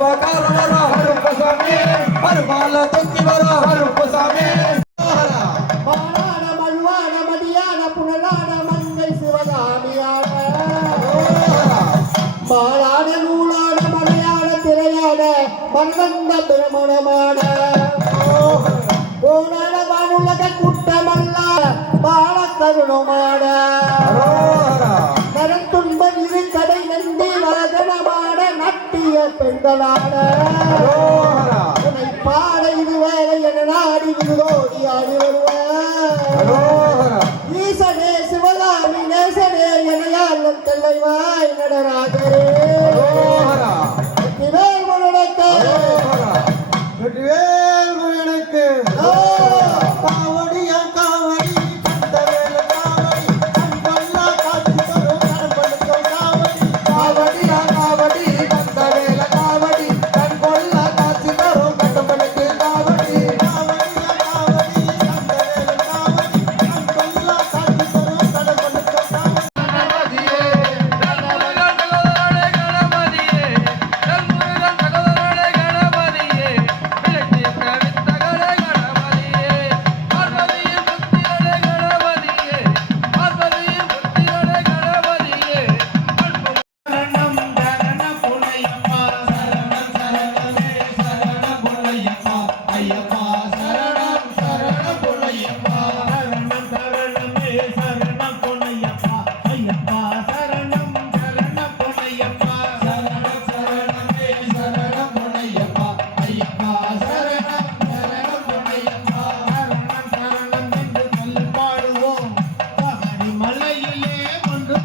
தவக்கார வர கருப்பசாமி அருமால தொங்கி வர கருப்பசாமி மானான மழுவான மதியான புனலான மங்கை சிவகாமியான நூலான மலையான திரையான மன்னந்த திருமணமான போனான வானுலக குட்டமல்ல பால இரு கடை நந்தி வதனமான நட்டிய பெண்களான பாட இதுவரை என நாடி விருதோடி ஆடி வருவார் ஈசனே சிவகாமி நேசனே எனையால் தலைவாய் நடராஜரே.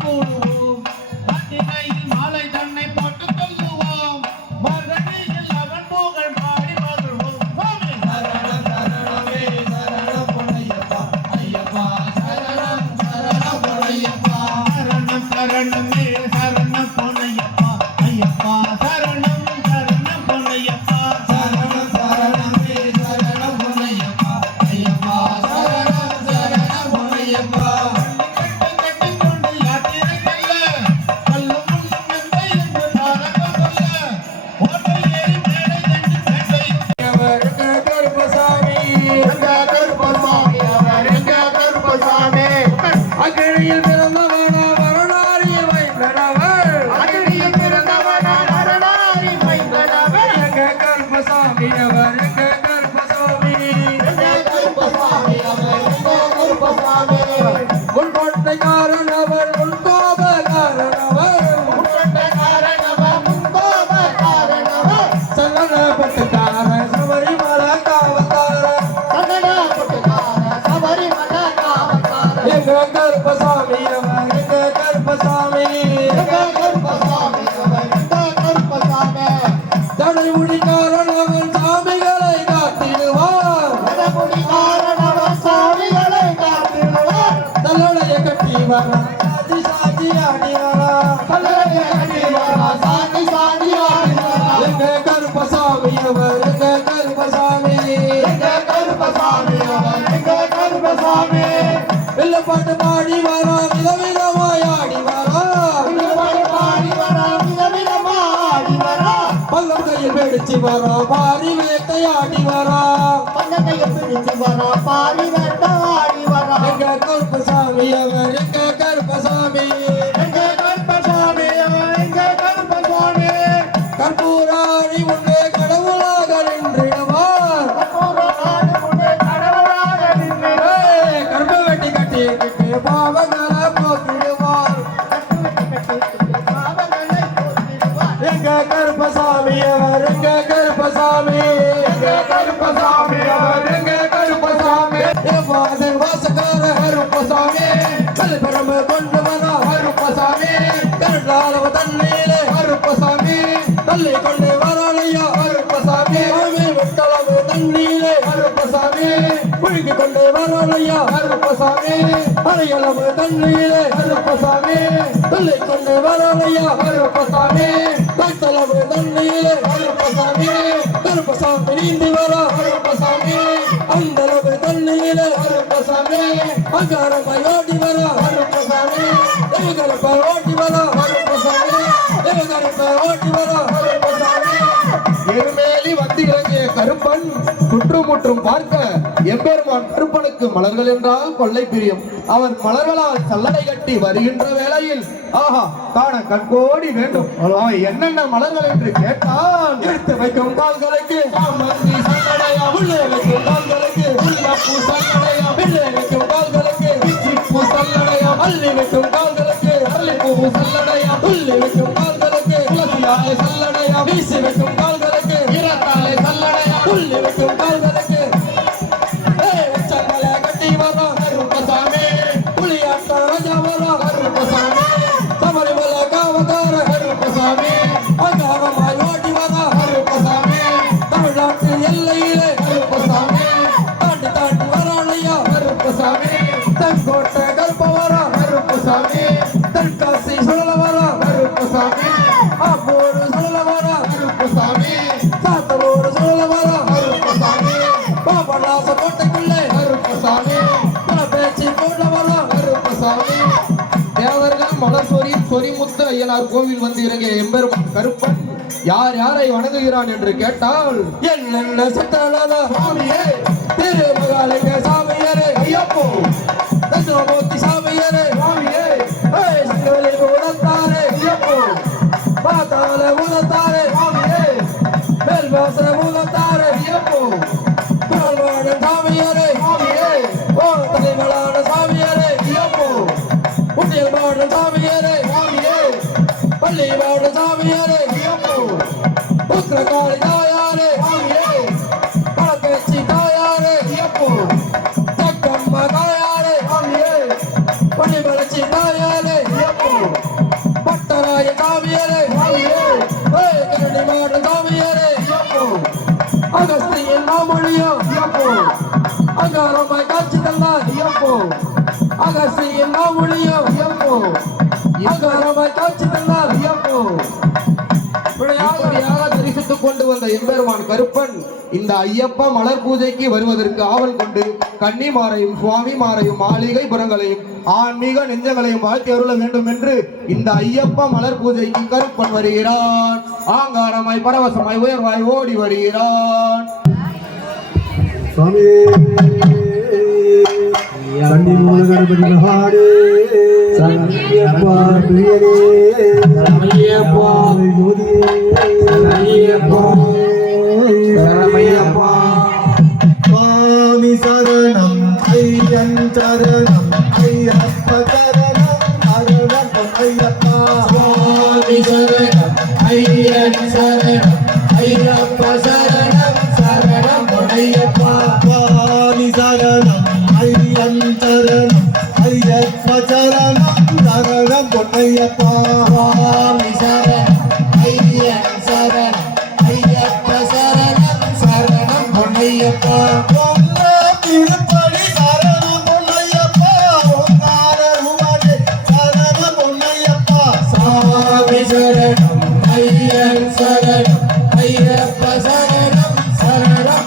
Oh. கட்டி வர சாட்சி சாட்சி ஆடி பாடி வரா விதவிதமாய் ஆடி வரா கையில் வரா பாரி வேட்டையாடி வரா பாரி வரா. எங்க கருப்பசாமி அவர் கருப்பசாமி. கருப்பசாமி. அவர் கருப்பசாமி. வாசன் வாசக்கார கருப்பசாமி. கல்பரம கொண்டு வர கருப்பசாமி. கருடாலவ தண்ணீரே கருப்பசாமி. தள்ளி கொண்டு வராளையா கருப்பசாமி. விட்டளவு தண்ணீரே கருப்பசாமி. குழுக்கி கொண்டு வராளையா கருப்பசாமி. அரையளவு தண்ணீரே கருப்பசாமி. தள்ளி கொண்டு வராளையா கருப்பசாமி. தத்தளவு தண்ணீரே கருப்பசாமி. பிரிந்து வரா கருப்பசாமி அந்த அளவு தண்ணியில கருப்பசாமி அங்காரமாய் ஓட்டி வரா கருப்பசாமி எங்கருப்ப ஓட்டி வரா கருப்பசாமி எங்கருப்ப ஓட்டி வரா கருப்பசாமி எருமேலி வந்து இறங்கிய கருப்பன் சுற்றுமுற்றும் பார்க்க எம்பெருமான் கருப்பனுக்கு மலர்கள் என்றால் கொள்ளை பிரியம். அவன் மலர்களால் சல்லடை கட்டி வருகின்ற வேளையில் ஆஹா காண கண்கோடி வேண்டும். அவன் என்னென்ன மலர்கள் என்று கேட்டால் எடுத்து வைக்கும் கால்களுக்கு சல்லடையா உள்ளே வைக்கும் கால்களுக்கு சல்லடையா உள்ளே வைக்கும் கால்களுக்கு சல்லடையா அள்ளி வைக்கும் கால்களுக்கு சல்லடையா உள்ளே வைக்கும் கால்களுக்கு சல்லடையா வீசி வைக்கும் கால் தேவர்கள் சொரி சொரிமுத்து ஐயனார் கோவில் வந்து இறங்கிய எம்பெருமான் கருப்பன் யார் யாரை வணங்குகிறான் என்று கேட்டால் என்னென்ன சட்டலாத சாமியே திருமகாலிங்க சாமியரே ஐயப்போ தட்சிணமூர்த்தி சாமியரே அகாரமாய் காட்சி தந்தார் ஐயப்போ அகஸ்தியின் மாமொழியும் ஐயப்போ அகாரமாய் காட்சி வந்த எம்பெருமான் கருப்பன் இந்த ஐயப்ப மலர் பூஜைக்கு வருவதற்கு ஆவல் கொண்டு கன்னிமாரையும் சுவாமிமாரையும் மாளிகை புறங்களையும் ஆன்மீக நெஞ்சங்களையும் வாழ்த்தி அருள வேண்டும் என்று இந்த ஐயப்ப மலர் பூஜைக்கு கருப்பன் வருகிறான். ஆங்காரமாய் பரவசமாய் உயர்வாய் ஓடி வருகிறான். கண்ணி மூல கணபதி மகாடே சரணியப்பா பிரியரே சரணியப்பா. சரணியப்பா சரணியப்பா. சரணம் ஐயப்ப சரணம் அருணம் ஐயப்பா சுவாமி சரணம் ஐயன் சரணம் ஐயப்ப சரணம் சரணம் ஐயப்பா சுவாமி சரணம் ஐயன் சரணம் ஐயப்ப சரணம் சரணம்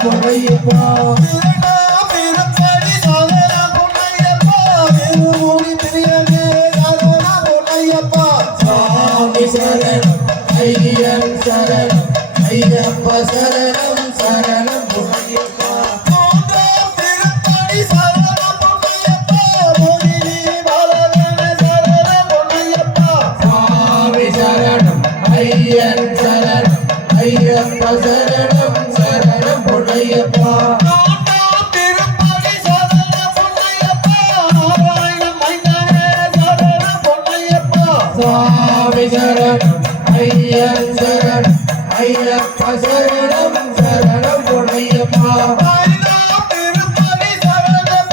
பொன்னையப்பா சரணம் ஐயன் சரணம் ஐயப்ப சரணம் சரணம் பொன்னையப்பா ஐயன் சரணம் ஐயப்ப சரணம் பொன்னையப்பா சுவாமி சரணம் ஐயன் சரணம் ஐயப்ப சரணம் சரணம் பொன்னையப்பா திருப்பதி சரணம்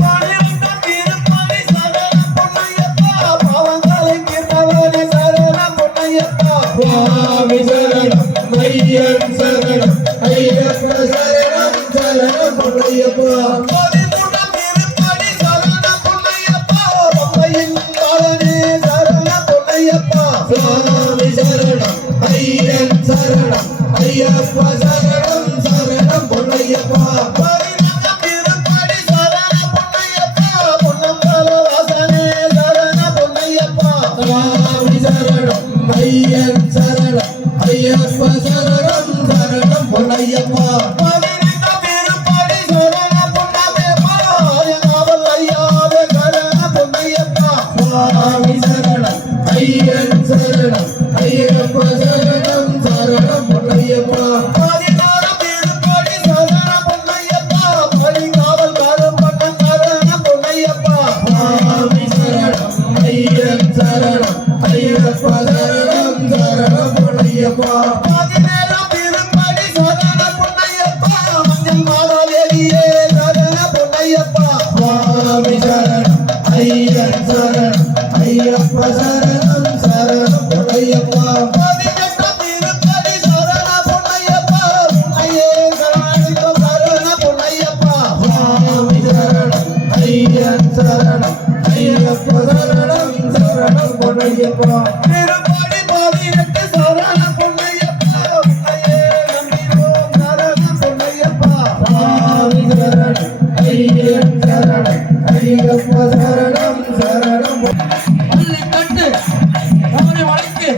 할렐루야. Yeah, uh, பொன்னையப்பா திருப்படி பாதிரட்டு சரண பொன்னையப்பா நம்பிவோம் சரண பொன்னையப்பா. சாமி சரண ஐயன் சரண ஐயப்ப சரணம். சரணம் பள்ளி கட்டு அவனை வளைத்து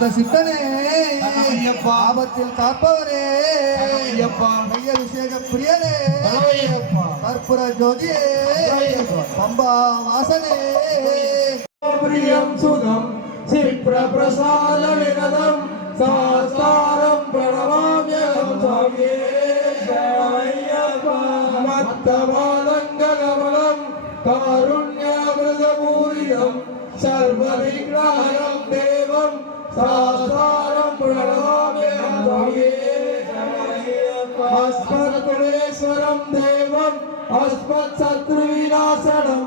அந்த சித்தனே. ஆபத்தில் காப்பவரே. மைய அபிஷேக பிரியரே. கற்பூர ஜோதியே. பம்பா வாசனே. பிரியம் சுகம் சிப்ரபிரசாத வினதம் சாஸ்தாரம் பிரணமாமியம் சுவாமியே. மத்தபாதங்கலமலம் காருண்யாமிருதபூரியம் சர்வவிக்ரஹரம் అస్మత్శత్రు వినాశనం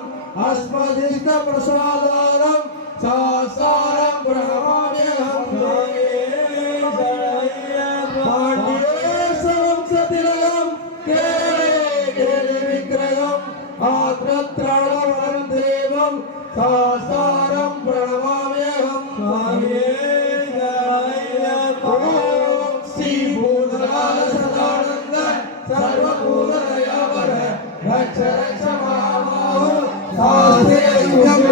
అస్మదిష్ట ప్రసాదారం సాసారం బ్రహ్మాండ